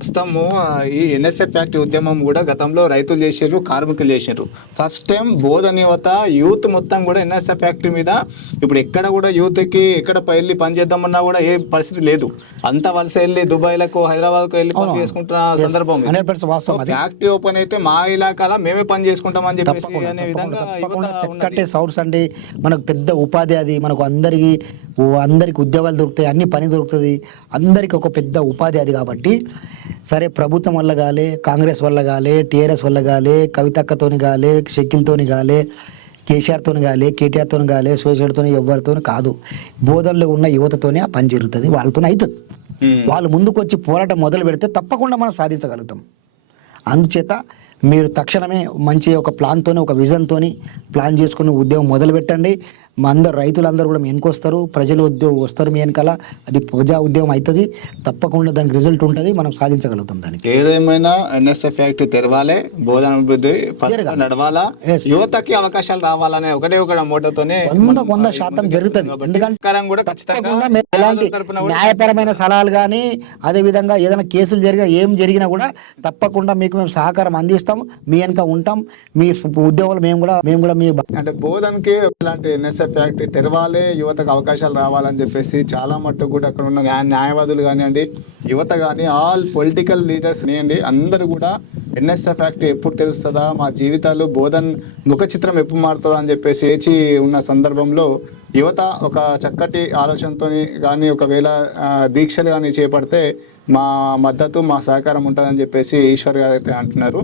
ప్రస్తుతము ఈ NSF factory ఉద్యమం కూడా గతంలో రైతులు చేసారు, కార్మికులు చేసారు. ఫస్ట్ టైం బోధన యువత యూత్ మొత్తం కూడా ఎన్ఎస్ఎఫ్ ఫ్యాక్టరీ మీద ఇప్పుడు ఎక్కడ కూడా యూత్కి ఎక్కడ వెళ్ళి పని చేద్దామన్నా కూడా ఏ పరిస్థితి లేదు. అంత వలస వెళ్ళి దుబాయ్లకు, హైదరాబాద్కు వెళ్ళి పని చేసుకుంటున్న సందర్భం. ఫ్యాక్టరీ ఓపెన్ అయితే మా ఇలాకాలో మేమే పని చేసుకుంటామని చెప్పేసి అనే విధంగా చక్కటి సౌర్స్ అండి. మనకు పెద్ద ఉపాధి, అది మనకు అందరికి ఉద్యోగాలు దొరుకుతాయి, అన్ని పని దొరుకుతుంది, అందరికి ఒక పెద్ద ఉపాధి అది. కాబట్టి సరే, ప్రభుత్వం వల్ల కాలే, కాంగ్రెస్ వల్ల కాలే, టీఆర్ఎస్ వల్ల కాలే, కవితక్కతోని కాలే, షకిల్తోని కాలే, కేసీఆర్తోని కాలే, కేటీఆర్తోని కాలే, సోషల్తోని ఎవరితోని కాదు, బోధనలో ఉన్న యువతతోనే ఆ పని జరుగుతుంది, వాళ్ళతోనే అవుతుంది. వాళ్ళు ముందుకు వచ్చి పోరాటం మొదలు పెడితే తప్పకుండా మనం సాధించగలుగుతాం. అందుచేత మీరు తక్షణమే మంచి ఒక ప్లాన్తోని, ఒక విజన్తోని ప్లాన్ చేసుకుని ఉద్యమం మొదలు పెట్టండి. మా అందరు రైతులందరూ కూడా మీ వెనుకొస్తారు, ప్రజలు వస్తారు మీ వెనకాల. అది ప్రజా ఉద్యమం అవుతుంది, తప్పకుండా దానికి రిజల్ట్ ఉంటుంది, మనం సాధించగలుగుతాం. దానికి ఏదేమైనా ఎన్ఎస్ఎఫ్ ఫ్యాక్టరీ తెరవాలి, బోధన అభివృద్ధి నడవాలా, యువతకి అవకాశాలు రావాలనే ఒక మోటోతోనే 100% జరుగుతుంది. ఎందుకంటే కూడా ఖచ్చితంగా ఎలాంటి న్యాయపరమైన సలహాలు కానీ, అదే విధంగా ఏదైనా కేసులు ఏం జరిగినా కూడా తప్పకుండా మీకు మేము సహకారం అందిస్తాం, మీ వెనక ఉంటాం. మీ ఉద్యోగాలు మేము కూడా మీ అంటే బోధనకి ఇలాంటి ఎన్ఎస్ఎఫ్ ఫ్యాక్టరీ తెరవాలి, యువతకు అవకాశాలు రావాలని చెప్పేసి చాలా మట్టుకు కూడా అక్కడ ఉన్న న్యాయవాదులు కానివ్వండి, యువత కానీ, ఆల్ పొలిటికల్ లీడర్స్ కానివ్వండి, అందరూ కూడా ఎన్ఎస్ఎఫ్ ఫ్యాక్టరీ ఎప్పుడు తెలుస్తుందా, మా జీవితాలు బోధన్ ముఖ చిత్రం ఎప్పుడు మారుతుందా అని చెప్పేసి వేచి ఉన్న సందర్భంలో యువత ఒక చక్కటి ఆలోచనతో కానీ, ఒకవేళ దీక్షలు కానీ చేపడితే మా మద్దతు, మా సహకారం ఉంటుందని చెప్పేసి ఈశ్వర్ గారు అయితే అంటున్నారు.